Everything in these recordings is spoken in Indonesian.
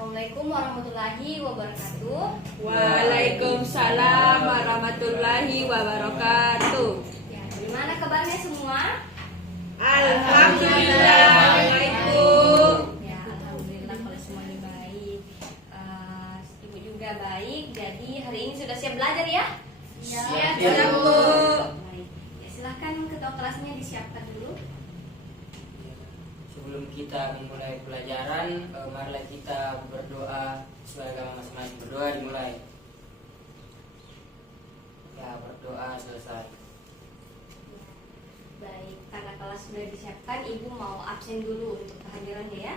Assalamualaikum warahmatullahi wabarakatuh. Waalaikumsalam warahmatullahi wabarakatuh. Ya, gimana kabarnya semua? Alhamdulillah baik Bu. Ya, alhamdulillah kalau semuanya baik. Ibu juga baik. Jadi hari ini sudah siap belajar ya? Siap Baik. Bu. Ya, silahkan ketua kelasnya disiapkan dulu. Sebelum kita memulai pelajaran, marilah kita berdoa sesuai agama masing-masing. Berdoa dimulai. Ya, berdoa selesai. Baik, karena kelas sudah disiapkan, Ibu mau absen dulu untuk kehadirannya ya.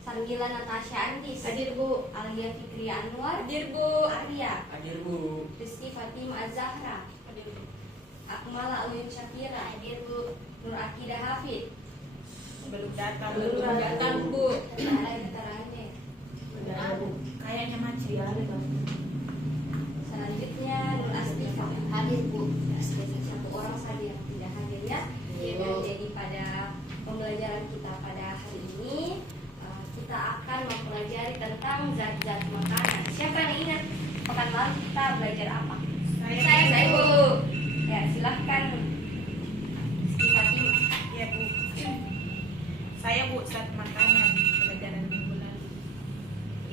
Sanggila Natasha Andis. Hadir Bu. Alia Fikri Anwar. Hadir Bu. Arya. Hadir Bu. Rizky Fatima Azahra. Hadir Bu. Akmala Uyun Syafira. Hadir Bu. Nur Akidah Hafid. Belum datang Bu. Tidak ada keterangannya. Kayaknya macet. Selanjutnya Nur Astika. Hadir Bu. Satu orang saja yang tidak hadir ya. Dan jadi pada pembelajaran kita pada hari ini kita akan mempelajari tentang zat-zat makanan. Siapa yang ingat pekan lalu kita belajar apa? Saya Bu. Ya, silahkan Rizky Fatima. Ya Bu. Saya Bu, zat makanan pelajaran minggu lalu.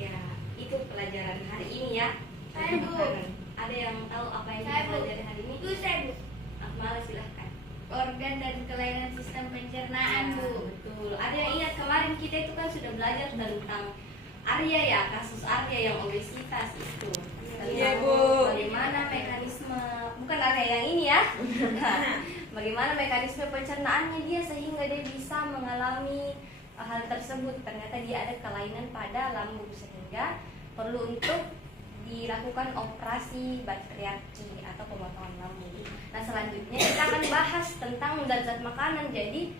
Ya, itu pelajaran hari ini ya. Saya, Bu. Makanan. Ada yang tahu apa yang Saya, kita Bu. pelajari hari ini? Saya Bu, Akmal silahkan. organ dan kelainan sistem pencernaan Nah, Bu. betul. Ada yang ingat kemarin kita itu kan sudah belajar tentang Arya ya, kasus Arya yang obesitas itu. Tentang Iya, Bu. bagaimana mekanisme, bukan Arya yang ini ya. Bagaimana mekanisme pencernaannya dia sehingga dia bisa mengalami hal tersebut. Ternyata dia ada kelainan pada lambung sehingga perlu untuk dilakukan operasi bariatriski atau pemotongan lambung. Nah, selanjutnya kita akan bahas tentang zat-zat makanan. Jadi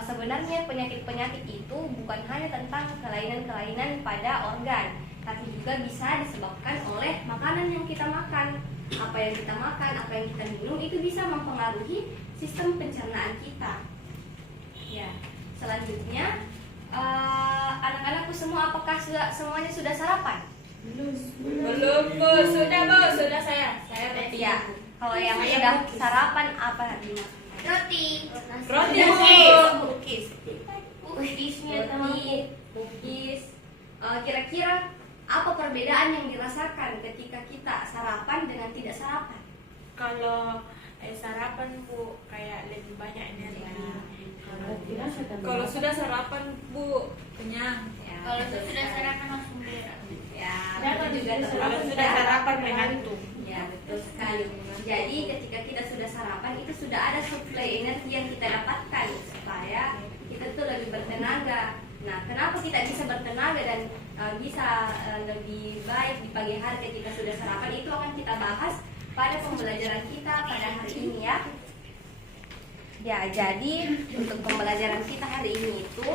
sebenarnya penyakit-penyakit itu bukan hanya tentang kelainan-kelainan pada organ, tapi juga bisa disebabkan oleh makanan yang kita makan. Apa yang kita makan, apa yang kita minum itu bisa mempengaruhi sistem pencernaan kita. Ya, selanjutnya anak-anakku semua, apakah semuanya sudah sarapan? Belum Bu, sudah Bu, sudah saya roti. Ya, kalau yang Saya sudah cookies. sarapan apa dimakan? Roti. Roti Bu. Cookies. Cookiesnya Roti, cookies. Kira-kira apa perbedaan yang dirasakan ketika kita sarapan dengan tidak sarapan? Kalau sarapan Bu kayak lebih banyak energi. Kalau sudah sarapan Bu kenyang. Ya, Kalau betul sudah sekali. sarapan langsung berak. Ya, Dan betul juga kalau termasuk Kalau sudah ya. sarapan mengantuk. Ya, betul sekali. Jadi ketika kita sudah sarapan itu sudah ada suplai energi yang kita dapatkan supaya kita tuh lebih bertenaga. Nah, kenapa kita bisa bertenaga dan bisa lebih baik di pagi hari ketika sudah sarapan, itu akan kita bahas pada pembelajaran kita pada hari ini ya. Ya, jadi untuk pembelajaran kita hari ini itu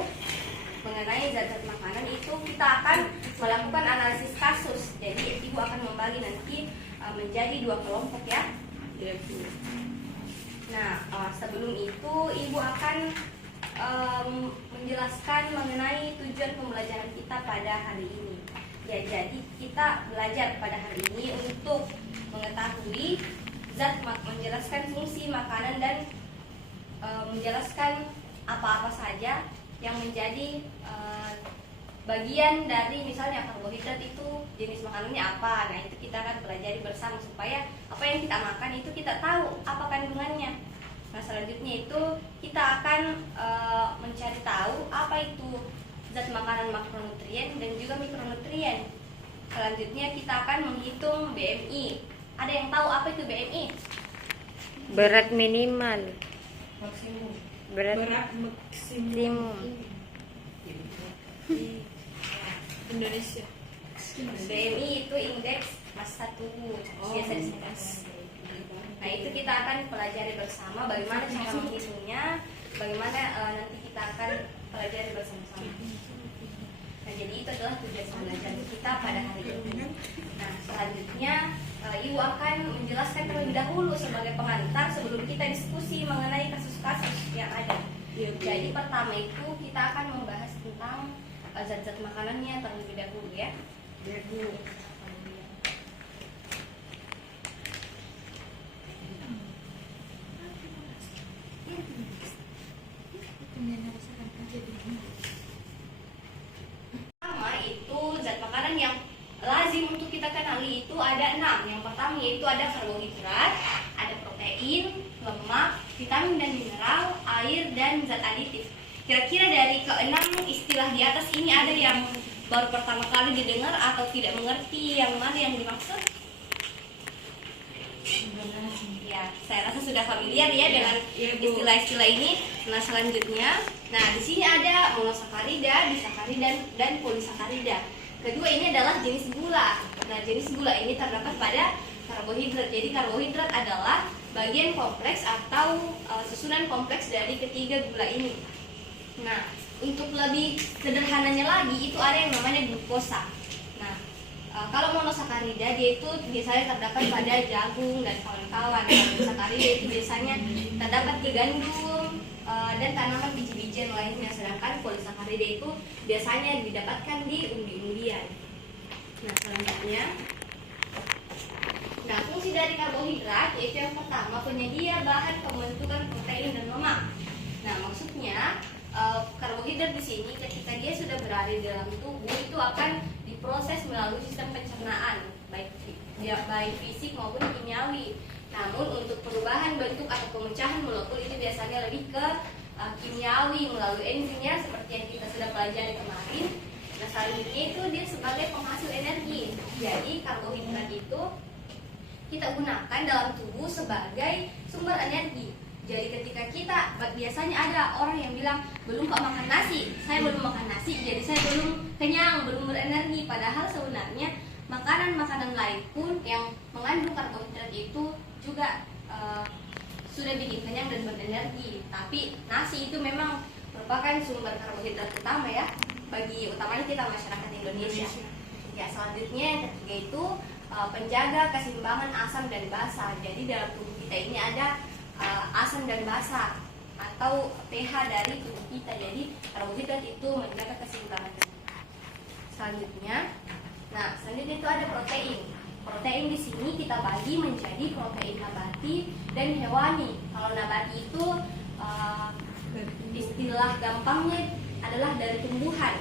mengenai zat-zat makanan itu kita akan melakukan analisis kasus. Jadi ibu akan membagi nanti menjadi 2 kelompok ya. Iya Bu. Nah, sebelum itu ibu akan menjelaskan mengenai tujuan pembelajaran kita pada hari ini. Ya, jadi kita belajar pada hari ini untuk mengetahui menjelaskan fungsi makanan dan menjelaskan apa-apa saja yang menjadi bagian dari misalnya karbohidrat itu jenis makanannya apa. Nah, itu kita akan pelajari bersama supaya apa yang kita makan itu kita tahu apa kandungannya. Nah, selanjutnya itu kita akan mencari tahu apa itu zat makanan makronutrien dan juga mikronutrien. Selanjutnya kita akan menghitung BMI. Ada yang tahu apa itu BMI? Berat minimal, Maksimum. berat Berat maksimum maksimum. di Indonesia. BMI itu indeks massa tubuh, biasa disingkat. Nah, itu kita akan pelajari bersama bagaimana cara menghitungnya, bagaimana nanti kita akan pelajari bersama-sama. Nah, jadi itu adalah tujuan pembelajaran kita pada hari ini. Nah, selanjutnya Ibu akan menjelaskan terlebih dahulu sebagai pengantar sebelum kita diskusi mengenai kasus-kasus yang ada. Jadi pertama itu kita akan membahas tentang zat-zat makanannya terlebih dahulu ya. Bu. Pertama itu zat makanan yang lazim untuk kita kenali itu ada 6. Yang pertama yaitu ada karbohidrat, ada protein, lemak, vitamin dan mineral, air, dan zat aditif. Kira-kira dari ke-6 istilah di atas ini ada yang baru pertama kali didengar atau tidak mengerti yang mana yang dimaksud? Ya, saya rasa sudah familiar ya dengan Iya, Bu. istilah-istilah ini. Nah, selanjutnya, di sini ada monosakarida, disakarida, dan polisakarida. Kedua ini adalah jenis gula. Nah, jenis gula ini terdapat pada karbohidrat. Jadi karbohidrat adalah bagian kompleks atau susunan kompleks dari ketiga gula ini. Nah, untuk lebih sederhananya lagi itu ada yang namanya glukosa. Nah, kalau monosakarida dia itu biasanya terdapat pada jagung dan kawan-kawan. Sakarida itu biasanya terdapat di gandum dan tanaman biji-bijian lainnya. Sedangkan polisakarida itu biasanya didapatkan di umbi-umbian. Nah, selanjutnya, fungsi dari karbohidrat yaitu yang pertama penyedia bahan pembentukan protein dan lemak. Nah, maksudnya karbohidrat di sini ketika dia sudah berada di dalam tubuh itu akan diproses melalui sistem pencernaan baik fisik maupun kimiawi. Namun untuk perubahan bentuk atau pemecahan molekul itu biasanya lebih ke kimiawi melalui enzimnya seperti yang kita sudah pelajari kemarin. Nah, selanjutnya itu dia sebagai penghasil energi. Jadi karbohidrat itu kita gunakan dalam tubuh sebagai sumber energi. Jadi ketika kita biasanya ada orang yang bilang belum kok makan nasi, saya belum makan nasi, jadi saya belum kenyang, belum berenergi. Padahal sebenarnya makanan-makanan lain pun yang mengandung karbohidrat itu juga sudah bikin kenyang dan berenergi. Tapi nasi itu memang merupakan sumber karbohidrat utama ya bagi utamanya kita masyarakat Indonesia. Ya, selanjutnya yang ketiga itu penjaga keseimbangan asam dan basa. Jadi dalam tubuh kita ini ada asam dan basa atau pH dari tubuh kita. Jadi karbohidrat itu menjaga keseimbangan. Selanjutnya itu ada protein. Protein di sini kita bagi menjadi protein nabati dan hewani. Kalau nabati itu istilah gampangnya adalah dari tumbuhan.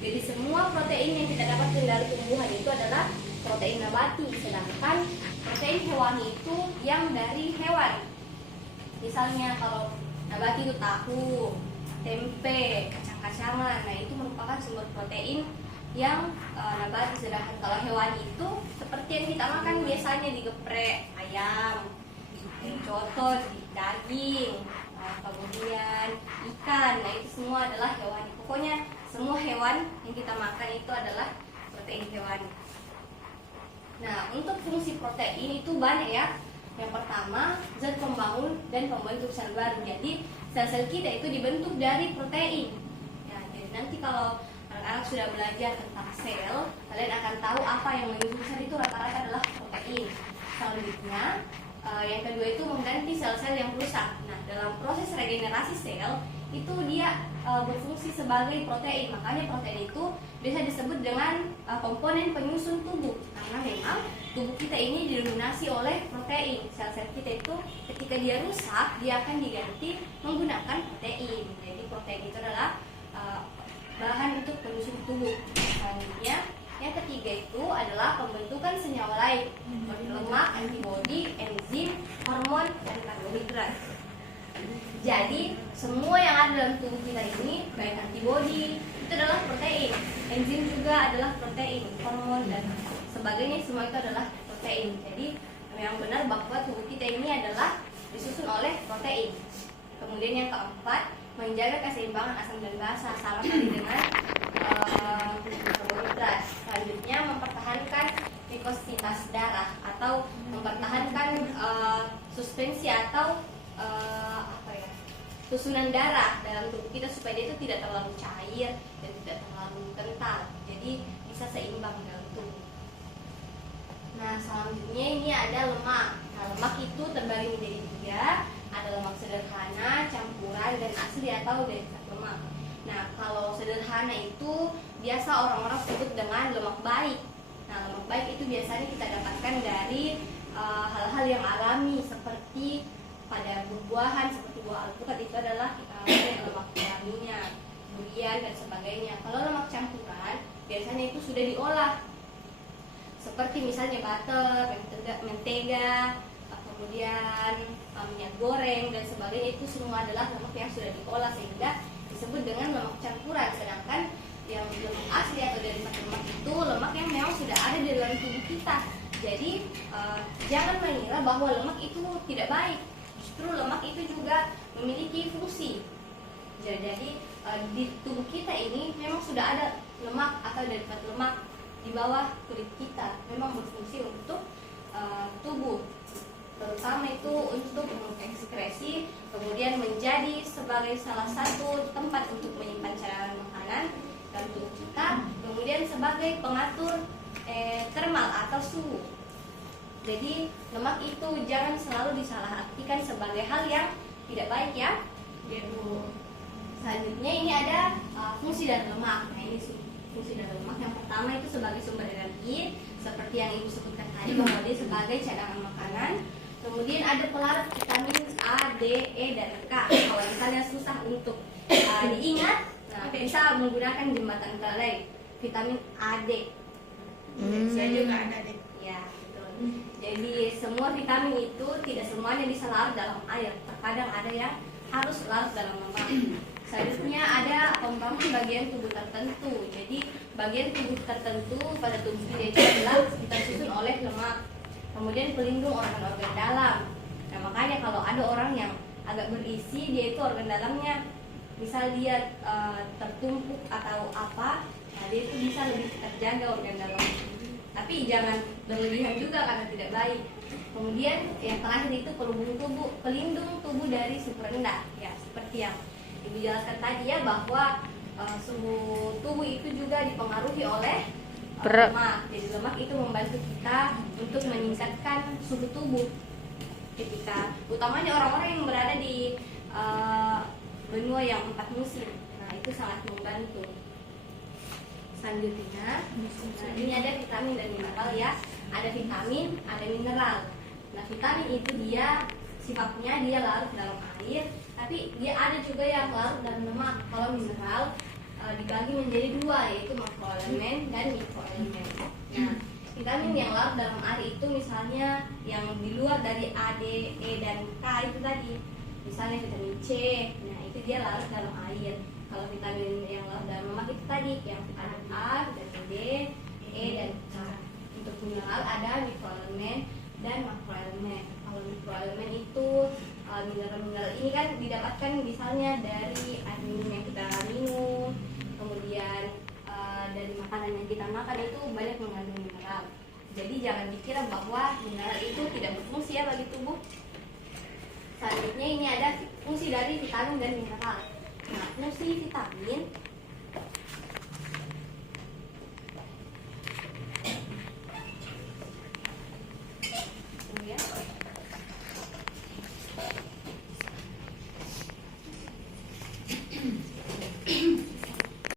Jadi semua protein yang kita dapatkan dari tumbuhan itu adalah protein nabati. Sedangkan protein hewani itu yang dari hewan. Misalnya kalau nabati itu tahu, tempe, kacang-kacangan, nah itu merupakan sumber protein yang nabati. Sedangkan kalau hewani itu seperti yang kita makan biasanya digeprek ayam, coto, daging, kemudian ikan, nah itu semua adalah hewani. Pokoknya semua hewan yang kita makan itu adalah protein hewani. Nah, untuk fungsi protein itu banyak ya. Yang pertama, zat pembangun dan pembentuk sel baru. Jadi sel-sel kita itu dibentuk dari protein. Ya, jadi nanti kalau anak-anak sudah belajar tentang sel, kalian akan tahu apa yang membentuk sel itu rata-rata adalah protein. Selanjutnya, yang kedua itu mengganti sel-sel yang rusak. Nah, dalam proses regenerasi sel itu dia berfungsi sebagai protein. Makanya protein itu bisa disebut dengan komponen penyusun tubuh. Karena memang tubuh kita ini didominasi oleh protein. Sel-sel kita itu ketika dia rusak, dia akan diganti menggunakan protein. Jadi protein itu adalah bahan untuk penyusun tubuh. Selanjutnya, yang ketiga itu adalah pembentukan senyawa lain, lemak, antibodi, enzim, hormon, dan karbohidrat. Jadi semua yang ada dalam tubuh kita ini, baik antibodi itu adalah protein, enzim juga adalah protein, hormon dan sebagainya semua itu adalah protein. Jadi yang benar bahwa tubuh kita ini adalah disusun oleh protein. Kemudian yang keempat, menjaga keseimbangan asam dan basa, sama tadi dengan karbohidrat. Selanjutnya mempertahankan viscositas darah atau mempertahankan suspensi atau susunan darah dalam tubuh kita supaya dia itu tidak terlalu cair dan tidak terlalu kental. Jadi bisa seimbang dalam tubuh. Nah, selanjutnya ini ada lemak. Nah, lemak itu terbagi menjadi 3. Ada lemak sederhana, campuran, dan asli atau dari lemak. Nah, kalau sederhana itu biasa orang-orang sebut dengan lemak baik. Nah, lemak baik itu biasanya kita dapatkan dari hal-hal yang alami seperti pada buah-buahan seperti buah alpukat, itu adalah lemak alaminya, durian dan sebagainya. Kalau lemak campuran biasanya itu sudah diolah, seperti misalnya butter, mentega, kemudian minyak goreng dan sebagainya, itu semua adalah lemak yang sudah diolah sehingga disebut dengan lemak campuran. Sedangkan yang lemak asli atau dari lemak itu lemak yang memang sudah ada di dalam tubuh kita. Jadi jangan mengira bahwa lemak itu tidak baik. Justru lemak itu juga memiliki fungsi. Jadi di tubuh kita ini memang sudah ada lemak atau derivat lemak di bawah kulit kita, memang berfungsi untuk tubuh, terutama itu untuk mengekskresi, kemudian menjadi sebagai salah satu tempat untuk menyimpan cairan makanan dalam tubuh kita, kemudian sebagai pengatur termal atau suhu. Jadi lemak itu jangan selalu disalahartikan sebagai hal yang tidak baik ya. Selanjutnya ini ada fungsi dari lemak. Nah, ini fungsi dari lemak yang pertama itu sebagai sumber energi, seperti yang ibu sebutkan tadi bahwa dia sebagai cadangan makanan. Kemudian ada pelarut vitamin A, D, E, dan K. Kalau misalnya susah untuk diingat, nah, bisa menggunakan jembatan kelai vitamin A, D. Saya juga ada deh. Ya, betul. Jadi semua vitamin itu tidak semuanya bisa larut dalam air. Terkadang ada yang harus larut dalam lemak. Selanjutnya ada pembangun bagian tubuh tertentu. Jadi bagian tubuh tertentu pada tubuh kita itu adalah tersusun oleh lemak. Kemudian pelindung organ-organ dalam. Nah, makanya kalau ada orang yang agak berisi, dia itu organ dalamnya, misal dia tertumpuk atau apa, nah dia itu bisa lebih terjaga organ dalamnya. Tapi jangan berlebihan juga karena tidak baik. Kemudian yang terakhir itu pelindung tubuh dari suhu rendah. Ya, seperti yang ibu jelaskan tadi ya, bahwa suhu tubuh itu juga dipengaruhi oleh lemak. Jadi lemak itu membantu kita untuk meningkatkan suhu tubuh ketika utamanya orang-orang yang berada di benua yang 4 musim. Nah, itu sangat membantu. Selanjutnya, nah, ini ada vitamin dan mineral ya. Ada vitamin, ada mineral. Nah, vitamin itu dia sifatnya dia larut dalam air, tapi dia ada juga yang larut dalam lemak. Kalau mineral dibagi menjadi 2, yaitu makroelemen dan mikroelemen. Nah, vitamin yang larut dalam air itu misalnya yang di luar dari A, D, E, dan K itu tadi. Misalnya vitamin C, nah itu dia larut dalam air. Kalau vitamin yang larut dalam lemak itu tadi yang vitamin A, vitamin D, E, dan K. Untuk mineral ada mikroelemen dan makroelemen. Kalau mikroelemen itu mineral-mineral ini kan didapatkan misalnya dari air minum yang kita minum, kemudian dari makanan yang kita makan itu banyak mengandung mineral. Jadi jangan dikira bahwa mineral itu tidak berfungsi ya bagi tubuh. Selanjutnya ini ada fungsi dari vitamin dan mineral. Nah, fungsi vitamin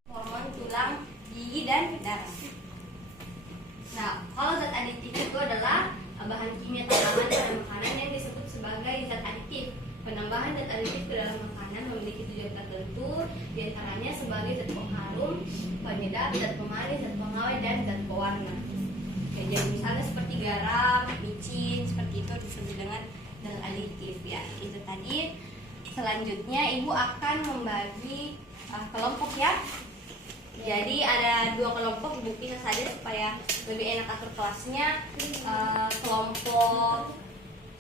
hormon tulang, gigi, dan darah. Nah, kalau zat aditif itu adalah bahan kimia tambahan dalam makanan yang disebut sebagai zat aditif. Penambahan zat aditif ke dalam makanan memiliki tujuan tertentu, diantaranya sebagai zat pengharum, penyedap, zat pemanis, zat pengawet, dan zat pewarna. Oke, jadi misalnya seperti garam, micin, seperti itu disebut dengan zat aditif ya. Itu tadi. Selanjutnya ibu akan membagi kelompok ya. Jadi ada 2 kelompok, ibu pisah saja supaya lebih enak atur kelasnya. Kelompok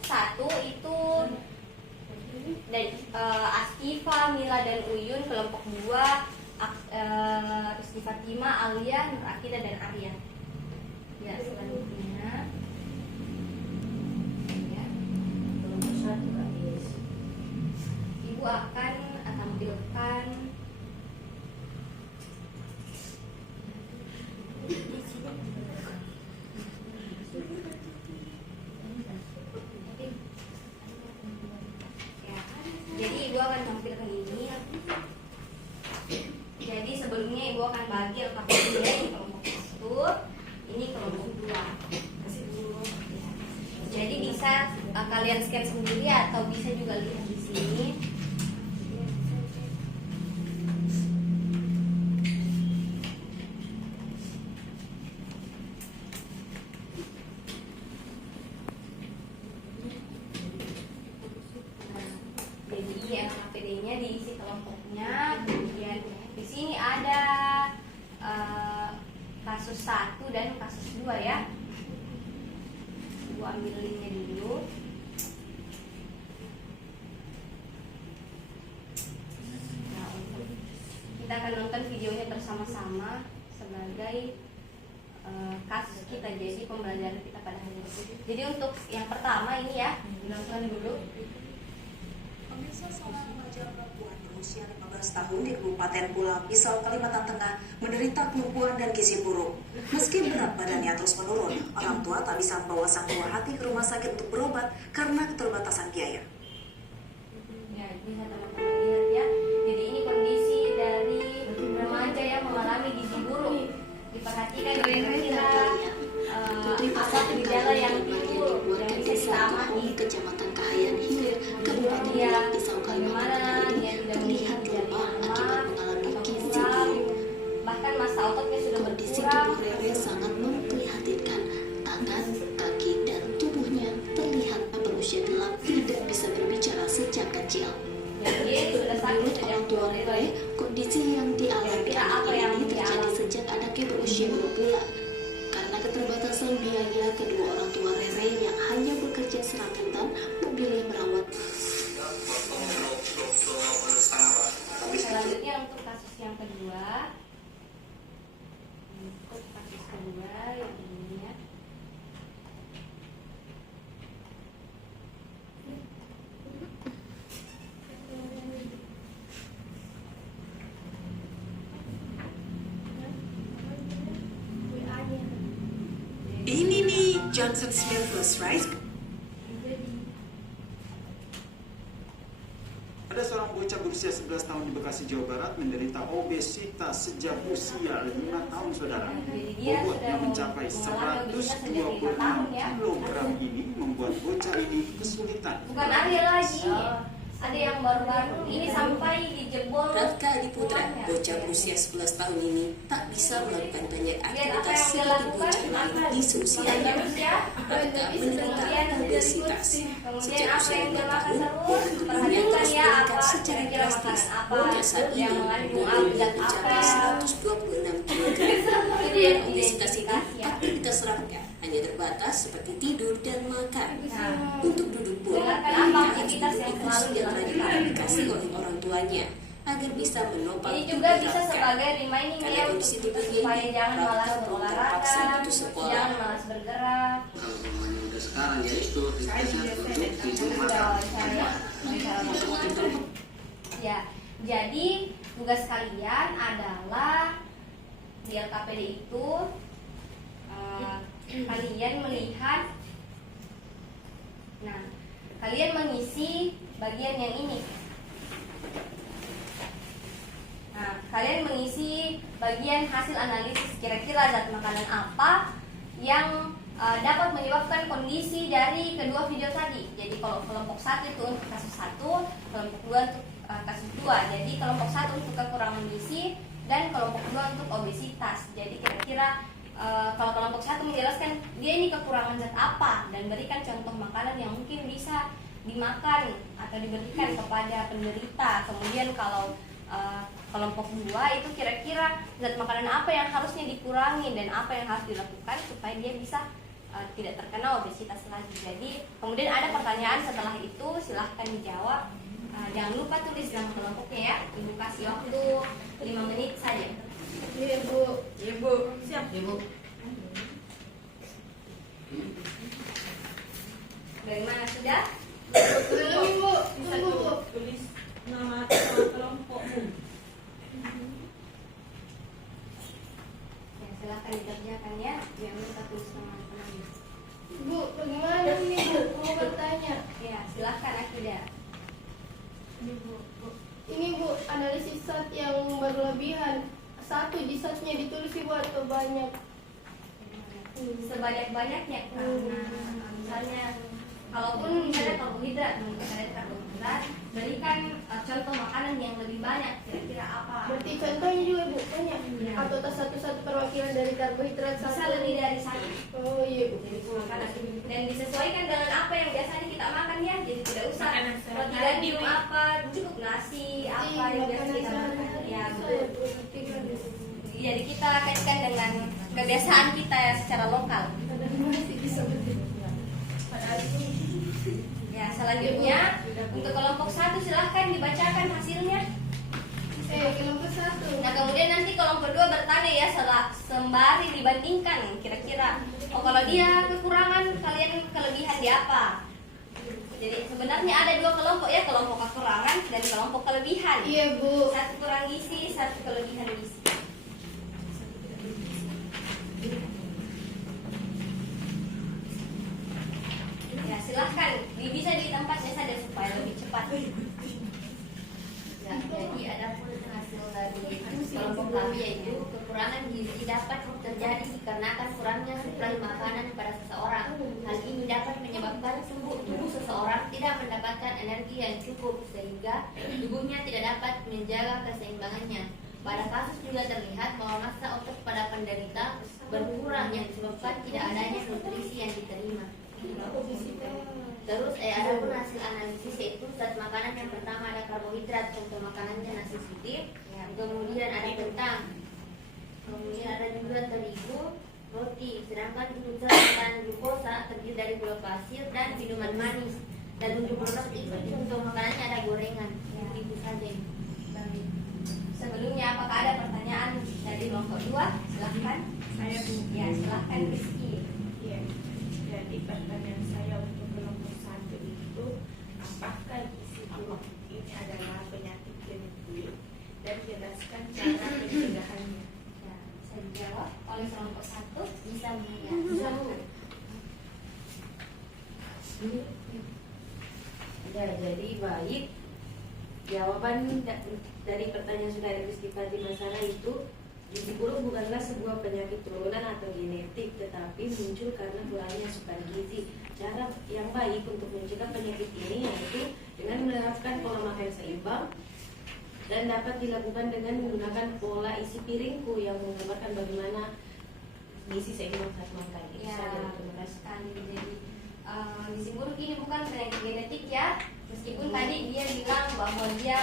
1 itu dari Askifa, Mila, dan Uyun. Kelompok 2 Rizky Fatima, Alia, Nur Akida, dan Arya. Ya, selanjutnya ya, kelompok 1 ibu akan tampilkan ya. Jadi ibu akan tampilkan ini. Jadi sebelumnya ibu akan bagi LKPD kalian scan sendiri atau bisa juga lihat di sini. Jadi LKPD-nya diisi kelompoknya, kemudian di sini ada kasus 1 dan kasus 2 ya. Gua ambil linknya dulu. Nah, kita akan nonton videonya bersama-sama sebagai kasus kita, jadi pembelajaran kita pada hari ini. Jadi untuk yang pertama ini ya, nonton dulu. Pemirsa, seorang remaja perempuan berusia 15 tahun di Kabupaten Pulau Pisau, Kalimantan Tengah menderita kelumpuhan dan gizi buruk. Meski berat badannya terus menurun, orang tua tak bisa membawa sang buah hati ke rumah sakit untuk berobat karena keterbatasan biaya. Ya, bisa teman-teman lihat ya. Jadi ini kondisi dari remaja yang mengalami gizi buruk. Diperhatikan kira-kira apa gejala yang timbul yang bisa kita amati. Kecamatan Kahayan Hilir, Kabupaten Pulau Pisau, Kalimantan Tengah ini terlihat lemah akibat mengalami gizi buruk. Bahkan masa ototnya sudah Kondisi berkurang. tubuh Rere sangat memprihatinkan. Tangan, kaki, dan tubuhnya terlihat berusia gelap, tidak bisa berbicara sejak kecil. Jadi sudah sakit Menurut sejak orang tua Rere, kondisi yang dialami anak ini terjadi sejak anaknya berusia 2 bulan. Karena keterbatasan biaya, kedua orang tua Rere yang hanya bekerja serabutan memilih merawat. Selanjutnya untuk kasus yang kedua. Untuk kasus kedua yang ini ya. Ini nih Johnson Smith plus Rice. Ada seorang bocah berusia 11 tahun di Bekasi, Jawa Barat menderita obesitas sejak usia 5 tahun, saudara. Jadi dia Bobotnya sudah mencapai mengalami obesitas sejak 5 126 tahun ya. kilogram ini membuat bocah ini kesulitan. Bukan Ariel lagi. Ada yang baru-baru ini sampai dijebol. Rafka Adiputra, tulangnya. bocah berusia 11 tahun ini tak bisa melakukan banyak Lihat apa aktivitas yang dia seperti lakukan. bocah lain di seusianya. Terus ya. Rafka menderita obesitas. Kemudian Sejak apa usia yang 5 dia makan tahun, terus? tubuhnya Perhatikan terus ya meningkat apa secara kira-kira drastis. makanan apa Bocah saat ini yang mengandung berat zat mencapai apa. 126 kg. Jadi yang Obesitas itu identifikasi ya. aktivitas Rafka hanya terbatas seperti tidur dan makan. Nah, Untuk duduk pun, dengarkan apa mereka harus aktivitas duduk yang di selalu kursi yang telah dilakukan. dimodifikasi oleh orang tuanya agar bisa menopang ini juga tubuh bisa Rafka. sebagai reminding Karena ya kondisi untuk kita tubuhnya supaya ini, jangan Rafka malas belum berolahraga, terpaksa putus sekolah. jangan malas bergerak. Kalau pemain udah sekarang ya itu Saya aktivitasnya juga duduk, tidur, Sudah makan. saya ya, jadi tugas kalian adalah di LKPD itu kalian melihat, nah kalian mengisi bagian yang ini. Nah, kalian mengisi bagian hasil analisis kira-kira zat makanan apa yang dapat menyebabkan kondisi dari kedua video tadi. Jadi kalau kelompok 1 itu untuk kasus 1, kelompok 2 untuk kasus 2. Jadi kelompok 1 untuk kekurangan gizi dan kelompok 2 untuk obesitas. Jadi kira-kira kalau kelompok 1 menjelaskan dia ini kekurangan zat apa dan berikan contoh makanan yang mungkin bisa dimakan atau diberikan kepada penderita. Kemudian kalau kelompok 2 itu kira-kira zat makanan apa yang harusnya dikurangi dan apa yang harus dilakukan supaya dia bisa tidak terkena obesitas lagi. Jadi kemudian ada pertanyaan setelah itu, silahkan dijawab. Jangan lupa tulis nama kelompoknya ya. Ibu kasih waktu 5 menit saja. Iya Bu. Iya Bu. Siap. Ibu, Dari mana sudah? Belum Bu. Bisa tulis nama kelompok Bu. Ya, silahkan dikerjakan ya. Jangan lupa tulis nama teman. Bu, bagaimana nih Bu? Mau bertanya. Ya, silahkan Akidah. Ini Bu, analisis zat yang berlebihan. 1 di zatnya ditulis Ibu atau banyak? Sebanyak-banyaknya karena misalnya Kalaupun misalnya karbohidrat, mengenai karbohidrat, berikan contoh makanan yang lebih banyak. Kira-kira apa? Berarti contohnya juga Bu, banyak. Iya. Atau satu-satu perwakilan dari karbohidrat Bisa satu. lebih dari satu. Oh iya Bu. Jadi makanan dan disesuaikan dengan apa yang biasanya kita makan ya. Jadi tidak usah Makanan roti sehari-hari, daging Bu. apa, cukup nasi apa yang biasa kita makan. Ya betul. Jadi kita kaitkan dengan kebiasaan kita ya secara lokal. Ya selanjutnya untuk kelompok 1 silahkan dibacakan hasilnya. Kelompok 1. Nah kemudian nanti kelompok 2 bertanya ya sembari dibandingkan kira-kira. Oh kalau dia kekurangan, kalian kelebihan di apa? Jadi sebenarnya ada 2 kelompok ya, kelompok kekurangan dan kelompok kelebihan. Iya Bu. Satu kurang gizi, satu kelebihan gizi. Ya silahkan, bisa di tempatnya saja supaya lebih cepat. Ya, jadi ada pun hasil dari kelompok kami yaitu kekurangan gizi dapat terjadi dikarenakan kurangnya suplai makanan pada seseorang. Hal ini dapat menyebabkan tubuh seseorang tidak mendapatkan energi yang cukup sehingga tubuhnya tidak dapat menjaga keseimbangannya. Pada kasus juga terlihat bahwa massa otot pada penderita berkurang yang disebabkan tidak adanya nutrisi yang diterima. Terus ada pun hasil analisis yaitu zat makanan yang pertama ada karbohidrat, contoh makanannya nasi putih, kemudian ada kentang, kemudian ada juga terigu, roti, sedangkan untuk zat makanan glukosa terdiri dari gula pasir dan minuman manis. Dan untuk roti itu contoh makanannya ada gorengan. Itu saja. Sebelumnya apakah ada pertanyaan dari kelompok 2? Silahkan. Saya Bu. Ya silahkan Rizky. Iya. Jadi pertanyaan saya untuk kelompok 1 itu, apakah isi buruk ini adalah penyakit genetik dan jelaskan cara pencegahannya. Ya, bisa dijawab oleh kelompok 1. Bisa ya. Bisa Bu. Ya, jadi baik. Jawaban dari pertanyaan saudara Rizky Fatimah Sarah itu, gizi buruk bukanlah sebuah penyakit turunan atau genetik, tetapi muncul karena kurangnya asupan gizi. Cara yang baik untuk mencegah penyakit ini yaitu dengan menerapkan pola makan seimbang dan dapat dilakukan dengan menggunakan pola isi piringku yang menggambarkan bagaimana gizi seimbang saat makan. Itu Ya, saja. terima sekali. Jadi gizi buruk ini bukan penyakit genetik ya. Meskipun tadi dia bilang bahwa dia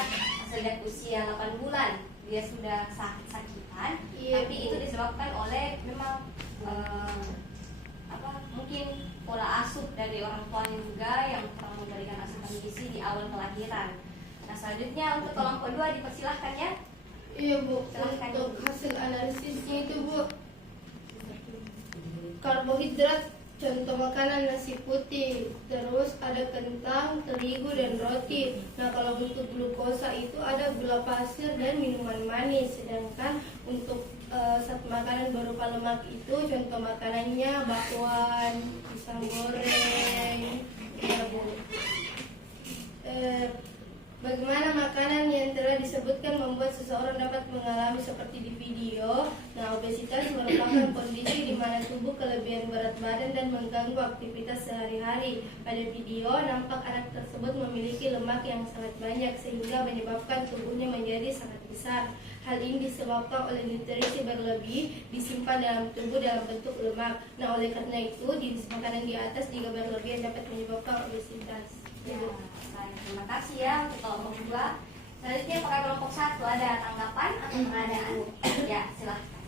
sejak usia 8 bulan dia sudah sakit-sakitan, Iya, tapi Bu. itu disebabkan oleh memang mungkin pola asuh dari orang tuanya juga yang kurang memberikan asupan gizi di awal kelahiran. Nah selanjutnya untuk kelompok 2 dipersilahkan ya. Iya Bu, Silahkan. untuk hasil analisisnya itu Bu, karbohidrat contoh makanan nasi putih, terus ada kentang, terigu dan roti. Nah kalau untuk glukosa itu ada gula pasir dan minuman manis. Sedangkan untuk zat makanan berupa lemak itu contoh makanannya bakwan, pisang goreng, ya Bu. Bagaimana makanan yang telah disebutkan membuat seseorang dapat mengalami seperti di video. Nah, obesitas merupakan kondisi di mana tubuh kelebihan berat badan dan mengganggu aktivitas sehari-hari. Pada video, nampak anak tersebut memiliki lemak yang sangat banyak sehingga menyebabkan tubuhnya menjadi sangat besar. Hal ini disebabkan oleh nutrisi berlebih disimpan dalam tubuh dalam bentuk lemak. Nah, oleh karena itu, jenis makanan di atas jika berlebihan dapat menyebabkan obesitas. Ya, baik. Terima kasih ya untuk kelompok 2. Selanjutnya apakah kelompok 1 ada tanggapan atau pengadaan? Ya, silahkan.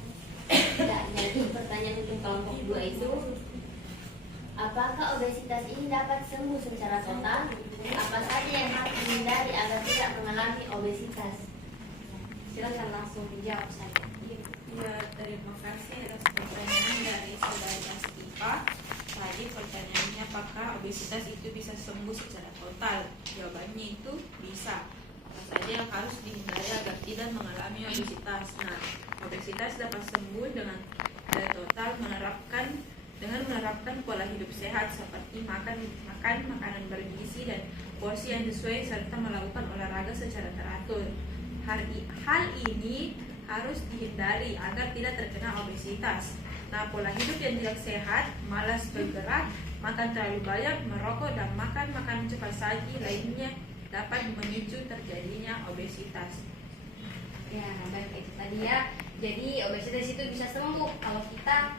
Ya, jadi pertanyaan untuk kelompok 2 itu, apakah obesitas ini dapat sembuh secara total? Apa saja yang harus dihindari agar tidak mengalami obesitas? Silahkan langsung dijawab saja. Ya, terima kasih atas pertanyaan dari saudari Astifa. Tadi pertanyaannya apakah obesitas itu bisa sembuh secara total? Jawabannya itu bisa. Apa saja yang harus dihindari agar tidak mengalami obesitas? Nah, obesitas dapat sembuh dengan total dengan menerapkan pola hidup sehat seperti makan makanan bergizi dan porsi yang sesuai serta melakukan olahraga secara teratur. Hal ini harus dihindari agar tidak terkena obesitas. Nah, pola hidup yang tidak sehat, malas bergerak, makan terlalu banyak, merokok, dan makan makanan cepat saji lainnya dapat memicu terjadinya obesitas. Ya, baik, itu tadi ya. Jadi obesitas itu bisa sembuh kalau kita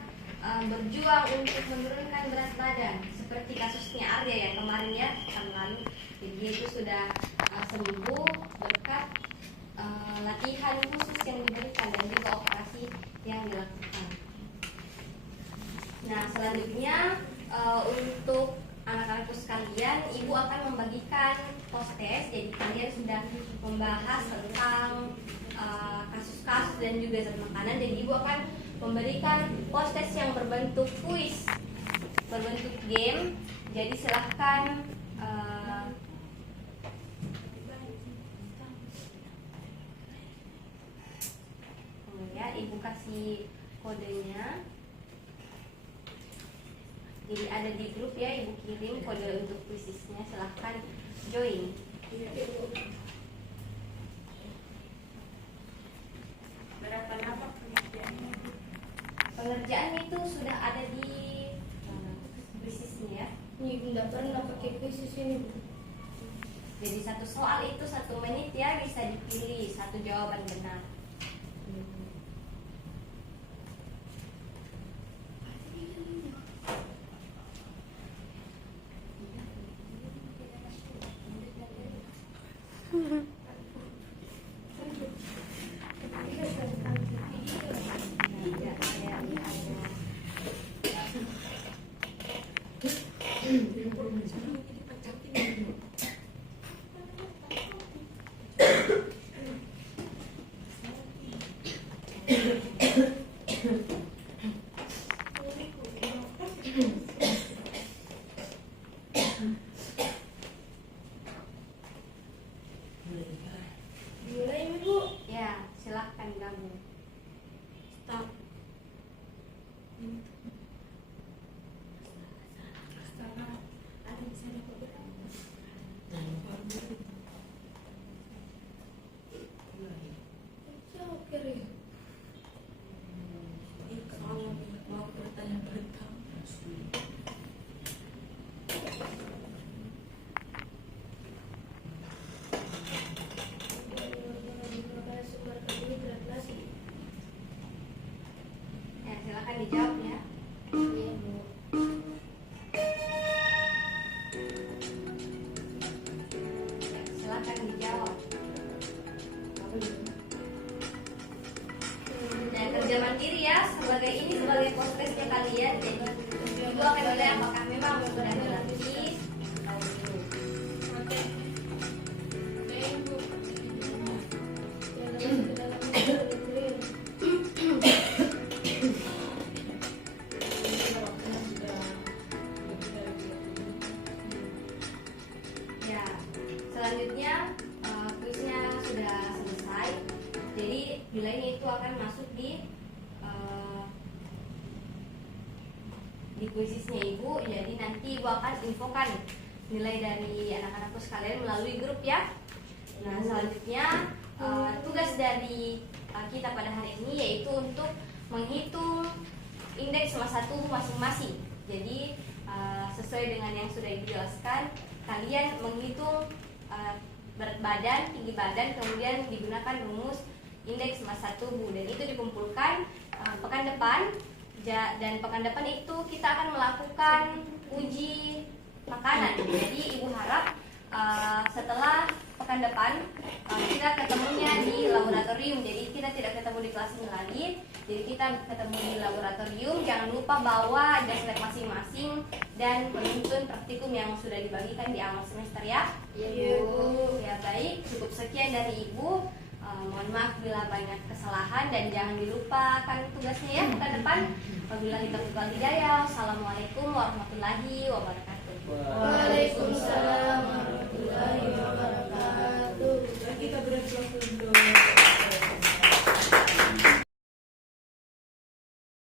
berjuang untuk menurunkan berat badan. Seperti kasusnya Arya yang kemarin ya, tahun lalu. Jadi dia itu sudah sembuh berkat latihan khusus yang diberikan dan juga operasi yang dilakukan. Nah, selanjutnya untuk anak-anakku sekalian, ibu akan membagikan post-test. Jadi kalian sudah membahas tentang kasus-kasus dan juga zat makanan. Jadi ibu akan memberikan post-test yang berbentuk kuis, berbentuk game. Jadi silahkan ya, ibu kasih kodenya. Jadi ada di grup ya, ibu kirim kode untuk kuisisnya, silahkan join. Berapa lama pengerjaannya? Pengerjaan itu sudah ada di kuisisnya ya. Ini tidak pernah pakai kuisis ini. Jadi satu soal itu 1 menit ya, bisa dipilih satu jawaban benar. Mulai ibu. Ya, silahkan gabung. Stop. Mau bertanya pertama. Ya, silahkan dijawab ya. Ya, silahkan dijawab. Dan kerja mandiri ya, sebagai ini sebagai post-testnya kalian. Jadi ibu akan nilai apakah memang sudah gratis atau belum. Oke. Ya, selanjutnya kuisnya sudah selesai. Jadi nilainya itu akan masuk di kuisisnya ibu. Jadi nanti ibu akan infokan nilai dari anak-anakku sekalian melalui grup ya. Nah, selanjutnya tugas dari kita pada hari ini yaitu untuk menghitung indeks massa tubuh masing-masing. Jadi sesuai dengan yang sudah dijelaskan, kalian menghitung berat badan, tinggi badan, kemudian digunakan rumus indeks massa tubuh, dan itu dikumpulkan pekan depan. Dan pekan depan itu kita akan melakukan uji makanan. Jadi ibu harap setelah pekan depan kita ketemunya di laboratorium. Jadi kita tidak ketemu di kelas ini lagi. Jadi kita ketemu di laboratorium. Jangan lupa bawa jas lab masing-masing dan penuntun praktikum yang sudah dibagikan di awal semester ya. Iya, Bu. Ya, baik, cukup sekian dari ibu. Mohon maaf bila banyak kesalahan dan jangan dilupakan tugasnya ya pekan depan. Wabillahi taufiq wal hidayah. Wassalamualaikum warahmatullahi wabarakatuh. Waalaikumsalam.